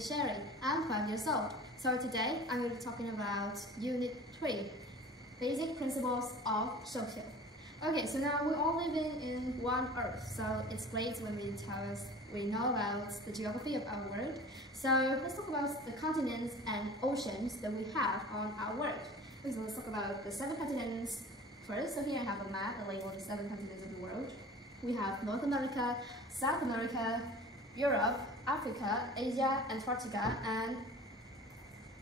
is Sherry. I'm 5 years old. So today I'm going to be talking about Unit 3, Basic Principles of Social. Okay, so now we're all living in one Earth, so it's great when we know about the geography of our world. So let's talk about the continents and oceans that we have on our world. Okay, so let's talk about the 7 continents first. So here I have a map that labels the 7 continents of the world. We have North America, South America, Europe, Africa, Asia, Antarctica, and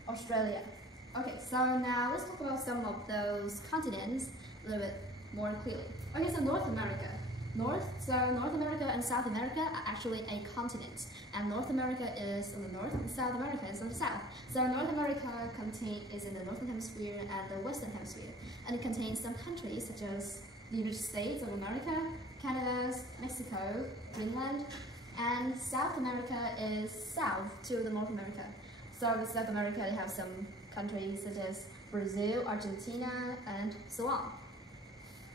Australia. Okay, so now let's talk about some of those continents a little bit more clearly. Okay, so North America. North America and South America are actually a continent, and North America is on the north and South America is on the south. So North America is in the northern hemisphere and the western hemisphere, and it contains some countries such as the United States of America, Canada, Mexico, Greenland, and South America is south to the North America. So in South America they have some countries such as Brazil, Argentina, and so on.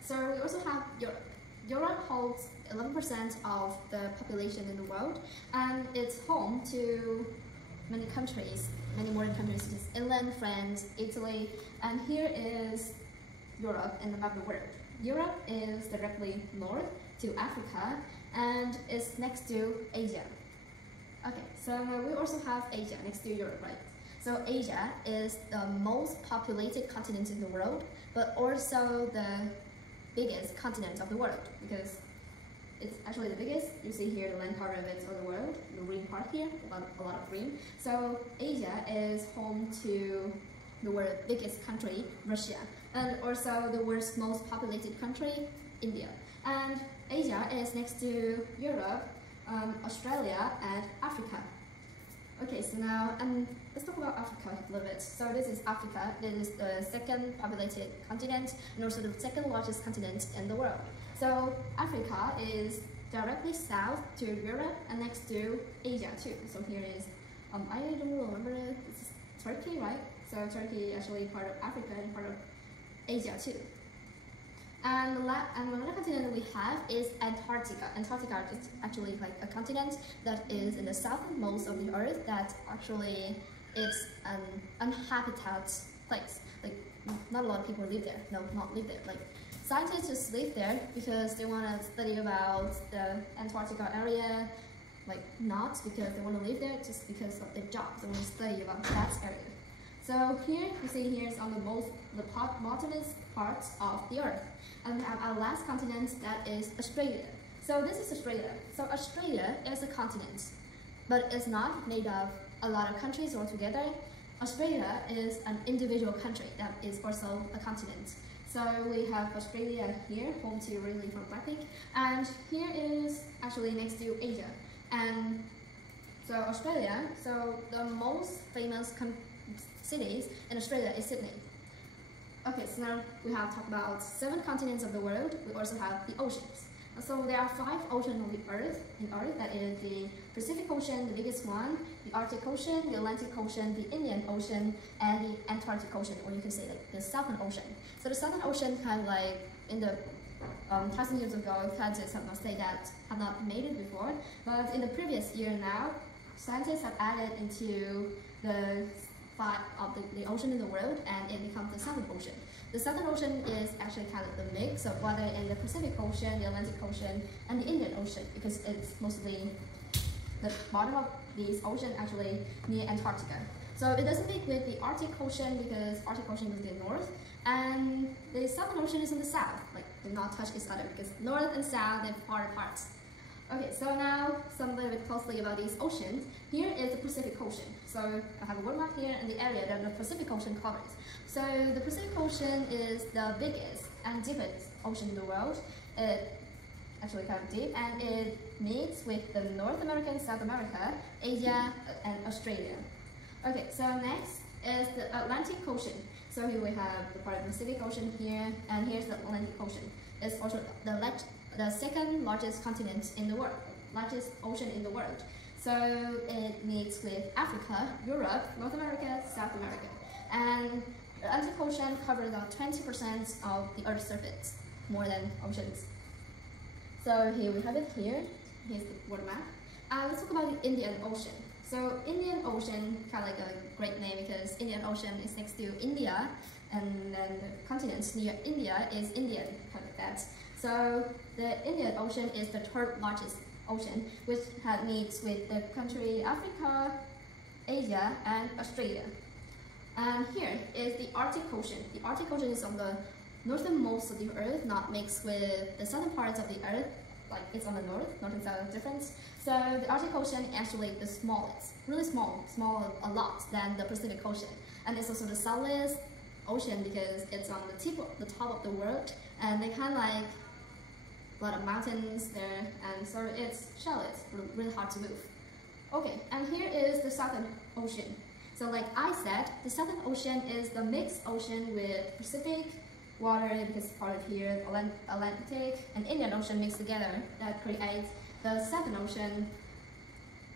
So we also have Europe. Europe holds 11% of the population in the world, and it's home to many countries, many modern countries such as England, France, Italy, and here is Europe in the map of the world. Europe is directly north to Africa and is next to Asia. Okay, so we also have Asia next to Europe, right? So Asia is the most populated continent in the world, but also the biggest continent of the world because it's actually the biggest. You see here the land part of it of the world, the green part here, a lot of green. So Asia is home to the world's biggest country, Russia, and also the world's most populated country, India. And Asia is next to Europe, Australia, and Africa. Okay, so now let's talk about Africa a little bit. So this is Africa. This is the second populated continent and also the second largest continent in the world. So Africa is directly south to Europe and next to Asia too. So here is, I don't remember, it's Turkey, right? So Turkey is actually part of Africa and part of Asia too. And another continent we have is Antarctica. Antarctica is actually like a continent that is in the southernmost of the earth that actually it's an uninhabited place. Like not a lot of people live there. No, not live there. Like scientists just live there because they want to study about the Antarctica area. Like not because they want to live there, just because of their jobs. They want to study about that area. So here, you see here is on the bottomest parts of the earth. And we have our last continent, that is Australia. So this is Australia. So Australia is a continent, but it's not made of a lot of countries altogether. Australia is an individual country that is also a continent. So we have Australia here, home to originally from Blackpink, and here is actually next to Asia. And so Australia, so the most famous cities in Australia is Sydney. Okay, so now we have talked about 7 continents of the world. We also have the oceans. So there are 5 oceans on the Earth. That is the Pacific Ocean, the biggest one, the Arctic Ocean, the Atlantic Ocean, the Indian Ocean, and the Antarctic Ocean, or you can say like the Southern Ocean. So the Southern Ocean kind of like in the 1,000 years ago, scientists have not said that have not made it before, but in the previous year now, scientists have added into the the ocean in the world, and it becomes the Southern Ocean. The Southern Ocean is actually kind of the mix of water in the Pacific Ocean, the Atlantic Ocean, and the Indian Ocean, because it's mostly the bottom of these oceans actually near Antarctica. So it doesn't mix with the Arctic Ocean because Arctic Ocean is in the north, and the Southern Ocean is in the south. Like, do not touch each other because north and south they're far apart. Okay, so now some a little bit closely about these oceans. Here is the Pacific Ocean. So I have a world map here and the area that the Pacific Ocean covers. So the Pacific Ocean is the biggest and deepest ocean in the world. It actually kind of deep, and it meets with the North America and South America, Asia, and Australia. Okay, so next is the Atlantic Ocean. So here we have the part of the Pacific Ocean here, and here's the Atlantic Ocean. It's also the second largest continent in the world, largest ocean in the world. So it meets with Africa, Europe, North America, South America. And the Atlantic Ocean covers about 20% of the Earth's surface, more than oceans. So here we have it here. Here's the world map. Let's talk about the Indian Ocean. So Indian Ocean, kind of like a great name because Indian Ocean is next to India, and then the continent near India is Indian, kind of like that. So the Indian Ocean is the third largest ocean, which meets with the country Africa, Asia, and Australia. And here is the Arctic Ocean. The Arctic Ocean is on the northernmost of the Earth, not mixed with the southern parts of the Earth, like it's on the north and south difference. So the Arctic Ocean is actually the smallest, really small a lot than the Pacific Ocean. And it's also the smallest ocean because it's on the top of the world, and they kind of like a lot of mountains there, and so it's shallow, it's really hard to move. Okay, and here is the Southern Ocean. So like I said, the Southern Ocean is the mixed ocean with Pacific water, because part of here, Atlantic and Indian Ocean mixed together that creates the Southern Ocean.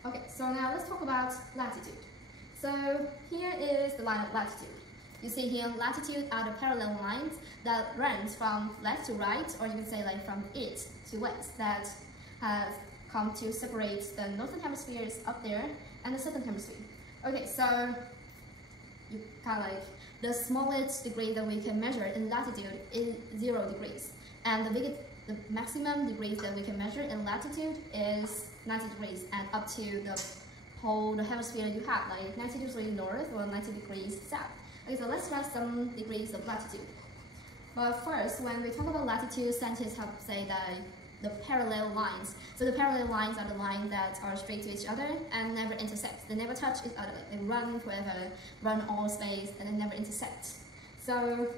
Okay, so now let's talk about latitude. So here is the line of latitude. You see here, latitude are the parallel lines that runs from left to right, or you can say like from east to west, that have come to separate the northern hemispheres up there and the southern hemisphere. Okay, so you kind of like the smallest degree that we can measure in latitude is 0 degrees, and the maximum degrees that we can measure in latitude is 90 degrees, and up to the hemisphere you have, like 90 degrees north or 90 degrees south. Okay, so let's write some degrees of latitude. But first, when we talk about latitude, scientists have say that the parallel lines. So the parallel lines are the lines that are straight to each other and never intersect. They never touch each other. They run forever, run all space, and they never intersect. So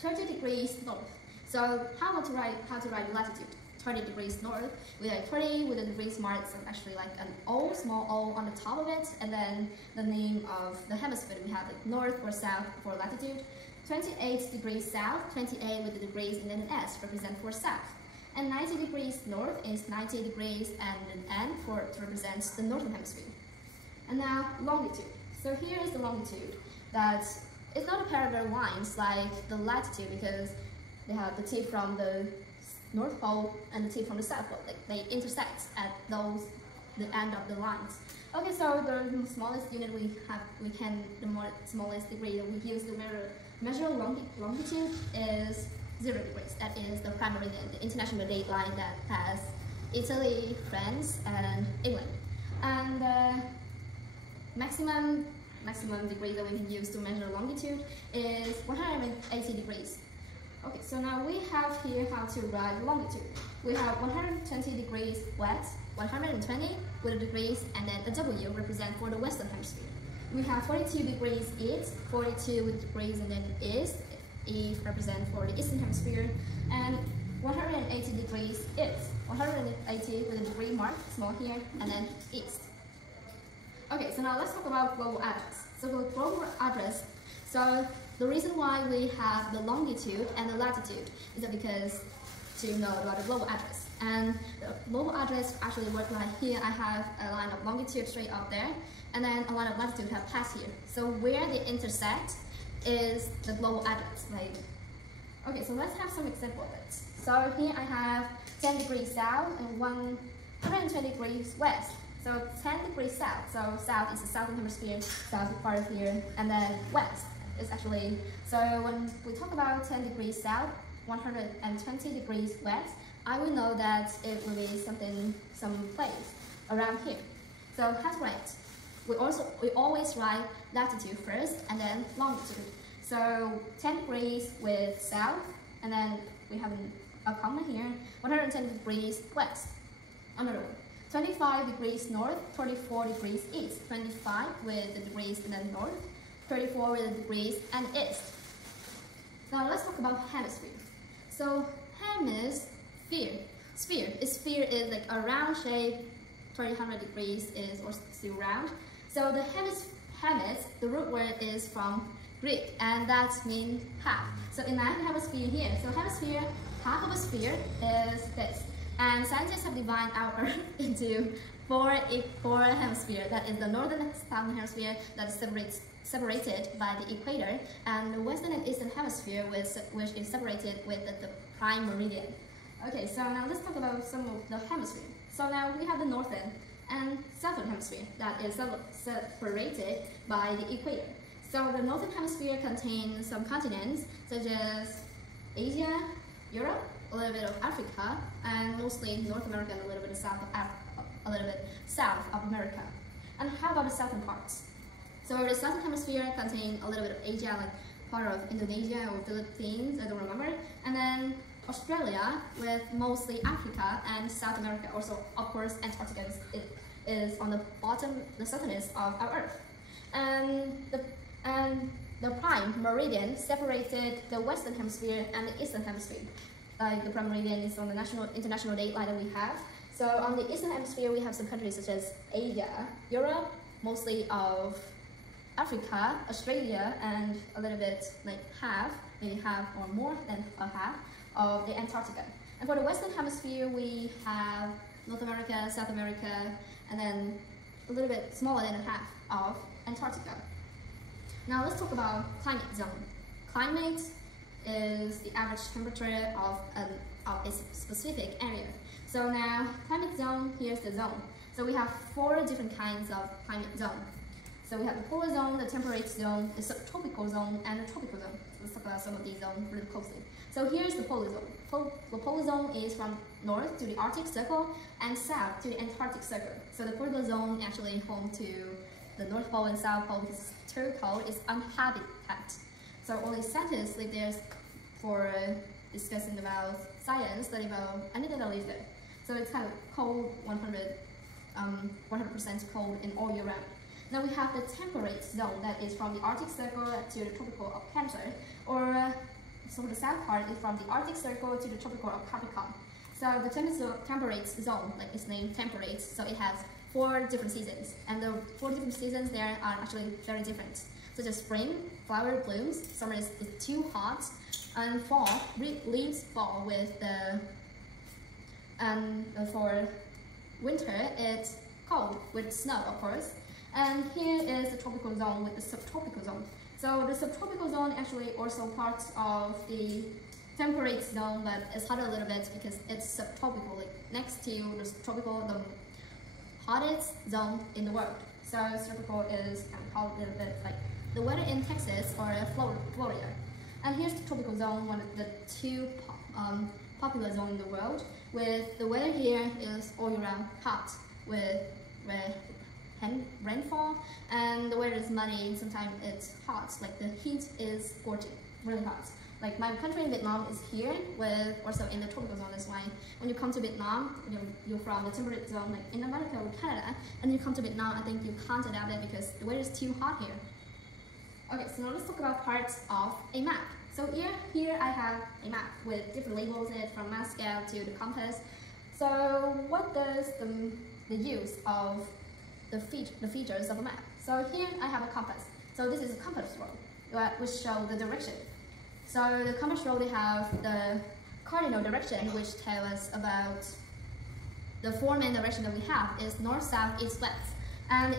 30 degrees north. So how to write latitude? 30 degrees north. We have 30 with the degrees marked, so actually like an O, small O on the top of it, and then the name of the hemisphere. We have like north or south for latitude. 28 degrees south, 28 with the degrees and then an S represent for south. And 90 degrees north is 90 degrees and an N to represent the northern hemisphere. And now longitude. So here is the longitude. That it's not a parallel lines like the latitude, because they have the tip from the North Pole and the tip from the South Pole. Like they intersect at the end of the lines. Okay, so the smallest unit the smallest degree that we use to measure longitude is 0 degrees. That is the primary meridian, the international date line that has Italy, France, and England. And the maximum degree that we can use to measure longitude is 180 degrees. Okay, so now we have here how to write longitude. We have 120 degrees west, 120 with the degrees, and then a W represent for the western hemisphere. We have 42 degrees east, 42 with degrees and then east. E represent for the eastern hemisphere, and 180 degrees east, 180 with a degree mark, small here, and then east. Okay, so now let's talk about global address. So the global address, so the reason why we have the longitude and the latitude is that because to know about the global address. And the global address actually works like here. I have a line of longitude straight up there, and then a line of latitude have passed here. So where they intersect is the global address. Like, okay, so let's have some example of it. So here I have 10 degrees south and 120 degrees west. So 10 degrees south. So south is the southern hemisphere, south part of here, and then west is actually. So when we talk about 10 degrees south, 120 degrees west, I will know that it will be some place around here. So how to write? We always write latitude first and then longitude. So 10 degrees with south, and then we have a comma here, 110 degrees west. Another one. 25 degrees north, 34 degrees east. 25 with the degrees and then north, 34 with the degrees and east. Now let's talk about hemisphere. So hemisphere. Sphere is like a round shape, 300 degrees is or still round. So the hemis, the root word is from Greek, and that means half. So imagine hemisphere here. So hemisphere, half of a sphere is this. And scientists have divided our Earth into four hemispheres. That is the northern and southern hemisphere that is separated by the equator, and the western and eastern hemisphere which is separated with the prime meridian. Okay, so now let's talk about some of the hemisphere. So now we have the northern and southern hemisphere that is separated by the equator. So the northern hemisphere contains some continents such as Asia, Europe, a little bit of Africa, and mostly North America and a little bit of south of America. And how about the southern parts? So the southern hemisphere contains a little bit of Asia, like part of Indonesia or Philippines, I don't remember, and then Australia with mostly Africa and South America. Also, of course, Antarctica is on the bottom, the southernest of our Earth. And the prime meridian separated the western hemisphere and the eastern hemisphere. Like the prime meridian is on the international date line that we have. So on the eastern hemisphere, we have some countries such as Asia, Europe, mostly of Africa, Australia, and a little bit like half, maybe half or more than a half of the Antarctica. And for the western hemisphere, we have North America, South America, and then a little bit smaller than a half of Antarctica. Now let's talk about climate zone. Climate is the average temperature of a specific area. So now, climate zone, here's the zone. So we have 4 different kinds of climate zone. So we have the polar zone, the temperate zone, the subtropical zone, and the tropical zone. So let's talk about some of these zones really closely. So here's the polar zone. The polar zone is from north to the Arctic Circle and south to the Antarctic Circle. So the polar zone actually home to the North Pole and South Pole because third pole is unhabitat. So only scientists live there for discussing about science, study about anything that lives there. So it's kind of cold, 100% cold in all year round. Now we have the temperate zone that is from the Arctic Circle to the tropical of Cancer, or so the south part is from the Arctic Circle to the tropical of Capricorn. So the temperate zone, like its name, temperate, so it has 4 different seasons, and the 4 different seasons there are actually very different. Such as spring, flower blooms, summer is too hot, and fall, leaves fall with and for winter it's cold with snow, of course. And here is the tropical zone with the subtropical zone. So the subtropical zone actually also part of the temperate zone, but it's hotter a little bit because it's subtropical, like next to the tropical, the hottest zone in the world. So subtropical is called a little bit like the weather in Texas or Florida. And here's the tropical zone, one of the 2 popular zones in the world, with the weather here is all year round hot with rainfall, and the weather is muddy, sometimes it's hot, like the heat is scorching, really hot. Like my country in Vietnam is here, with also in the tropical zone. That's why when you come to Vietnam, you're from the temperate zone, like in America or Canada, and you come to Vietnam, I think you can't adapt it because the weather is too hot here. Okay, so now let's talk about parts of a map. So here I have a map with different labels in it, from mass scale to the compass. So what does the use of the features of a map? So here I have a compass. So this is a compass rod, which show the direction. So the compass rod, they have the cardinal direction, which tell us about the 4 main direction that we have is north, south, east, west. And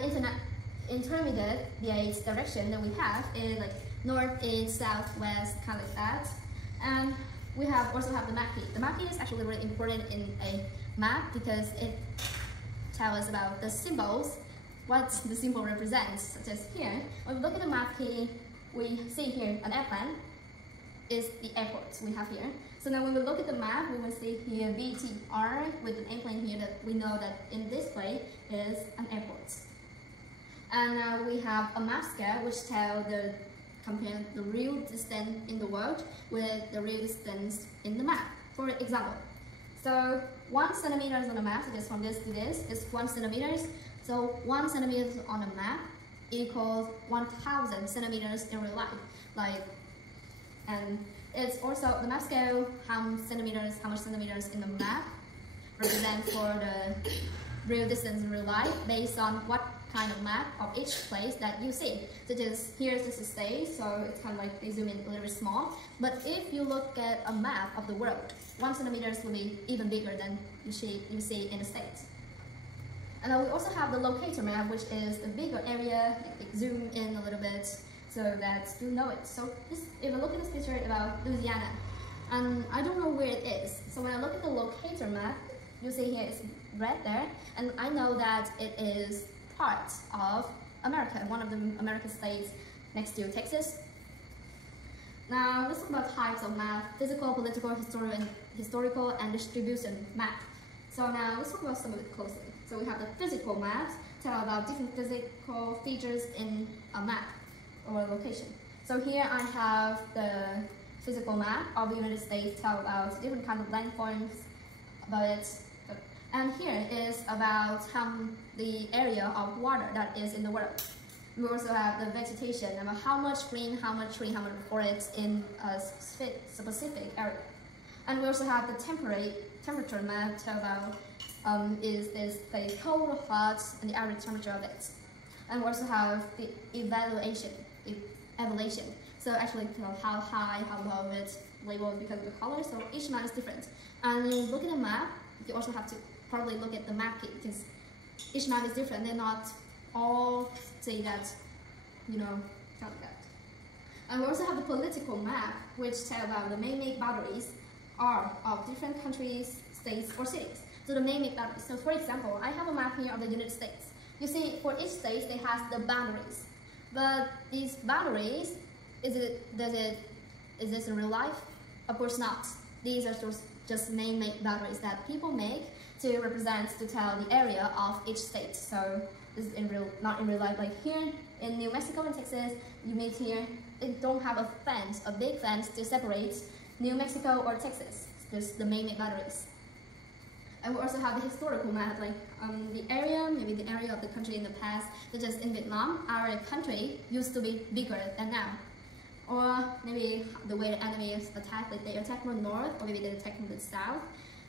intermediate direction that we have is like north, east, south, west, kind of like that. And we also have the map key. The map key is actually really important in a map because it tells us about the symbols, what the symbol represents, such as here. When we look at the map key, we see here an airplane is the airport we have here. So now when we look at the map, we will see here VTR with an airplane here that we know that in this place is an airport. And now we have a map scale which compare the real distance in the world with the real distance in the map. For example, so 1 centimeter on the map, so just from this to this, is 1 centimeter. So 1 centimeter on a map equals 1,000 centimeters in real life. And it's also the map scale, how much centimeters in the map represent for the real distance in real life based on what kind of map of each place that you see. So just here's just a state, so it's kind of like they zoom in a little bit small. But if you look at a map of the world, 1 centimeter will be even bigger than you see in the States. And then we also have the locator map, which is a bigger area, like zoom in a little bit so that you know it. So if you look at this picture about Louisiana, and I don't know where it is. So when I look at the locator map, you see here it's red there, and I know that it is part of America, one of the American states next to Texas. Now let's talk about types of map: physical, political, historical, and distribution map. So now let's talk about some of it closely. So we have the physical maps, tell about different physical features in a map or location. So here I have the physical map of the United States, tell about different kinds of landforms about it. And here is about the area of water that is in the world. We also have the vegetation, about how much green, how much tree, how much forest in a specific area. And we also have the temperature map, tell about is this place cold or hot, and the average temperature of it. And we also have the evaluation. So actually tell how high, how low it's labeled because of the color. So each map is different. And when you look at the map, you also have to probably look at the mapping, because each map is different. They're not all say that, you know, like that. And we also have the political map, which tell about the man-made boundaries are of different countries, states, or cities. So the man-made boundaries. So for example, I have a map here of the United States. You see, for each state, they have the boundaries. But these boundaries, is this in real life? Of course not. These are just man-made boundaries that people make to represent, to tell the area of each state. So this is not in real life. Like here in New Mexico and Texas, you meet here, they don't have a fence, a big fence to separate New Mexico or Texas. It's just the man-made boundaries. And we also have the historical map, like the area, maybe the area of the country in the past, such as in Vietnam, our country used to be bigger than now. Or maybe the way the enemy is attacked, like they attack more north, or maybe they attack from the south.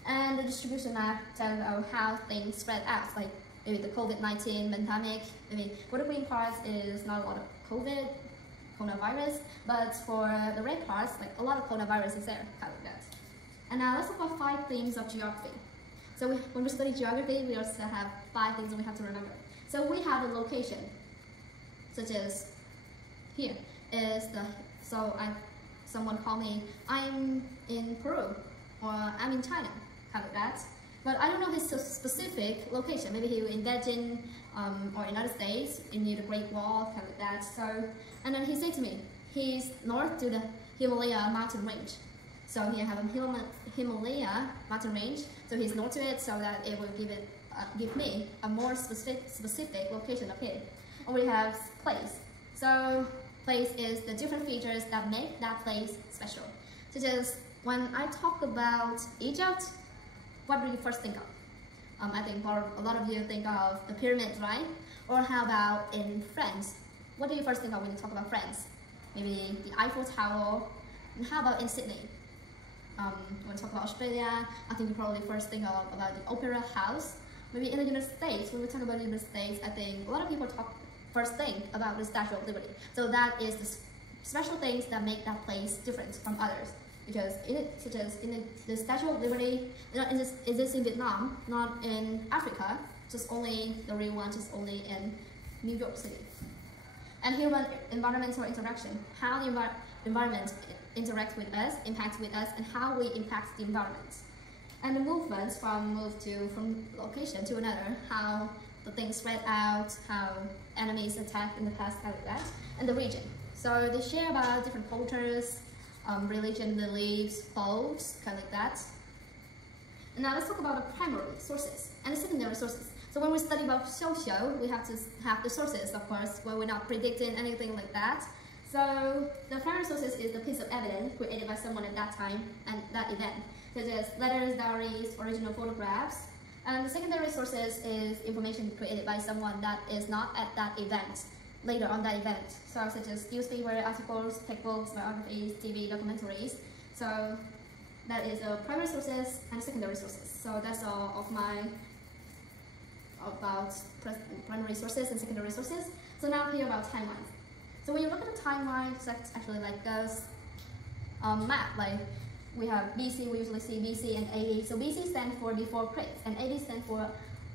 And the distribution map tells about how things spread out, like maybe the COVID-19 pandemic. Maybe for the green parts is not a lot of coronavirus, but for the red parts, like a lot of coronavirus is there, kind of that. And now let's talk about 5 themes of geography. So when we study geography, we also have 5 things that we have to remember. So we have a location, such as here is someone called me, I'm in Peru, or I'm in China, kind of that. But I don't know his specific location. Maybe he was in Beijing or United States, near the Great Wall, kind of that. So, and then he said to me, he's north to the Himalaya mountain range. So here I have a Himalaya mountain range. So he's north to it, so that it will give me a more specific location of him. And we have place. So place is the different features that make that place special. Such as when I talk about Egypt, what do you first think of? I think a lot of you think of the pyramids, right? Or how about in France? What do you first think of when you talk about France? Maybe the Eiffel Tower. And how about in Sydney? When we talk about Australia, I think you probably first think about the Opera House. Maybe in the United States, when we talk about the United States, I think a lot of people first think about the Statue of Liberty. So that is the special things that make that place different from others. Because such as in the Statue of Liberty, is this in Vietnam, not in Africa, just only the real one, just only in New York City. And human environmental interaction, how the environment interacts with us, impacts with us, and how we impact the environment. And the movements from location to another, how the things spread out, how enemies attacked in the past, kind of that, and the region. So they share about different cultures, religion, beliefs, faults, kind of like that. And now let's talk about the primary sources and the secondary sources. So when we study about social, we have to have the sources, of course, where we're not predicting anything like that. So the primary sources is the piece of evidence created by someone at that time and that event, such as letters, diaries, original photographs. And the secondary sources is information created by someone that is not at that event, later on that event. So such as newspaper articles, textbooks, biographies, TV, documentaries. So that is the primary sources and secondary sources. So that's all of my about primary sources and secondary sources. So now here about timelines. So when you look at the timeline, it's actually like this map. Like we have BC, we usually see BC and AD. So BC stands for before Christ, and AD stands for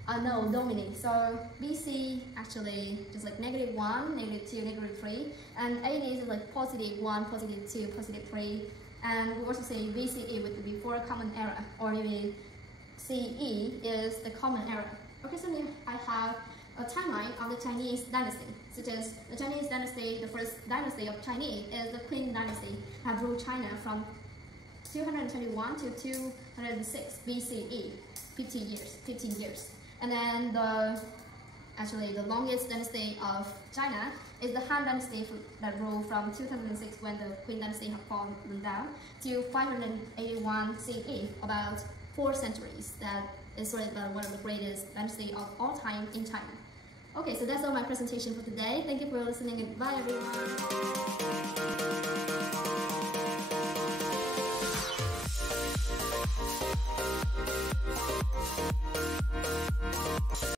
Anno Domini. So BC actually just like -1, -2, -3, and AD is like +1, +2, +3. And we also say BCE with the before Common Era, or maybe CE is the common era. Okay, so I have a timeline of the Chinese dynasty, such as the Chinese dynasty, the first dynasty of Chinese is the Quynh dynasty, have ruled China from 221 to 206 BCE, 15 years. And then the longest dynasty of China is the Han dynasty that ruled from 2006 when the Quynh dynasty had fallen down to 581 CE, about 4 centuries. That is sort of one of the greatest dynasty of all time in China. Okay, so that's all my presentation for today. Thank you for listening and bye everyone.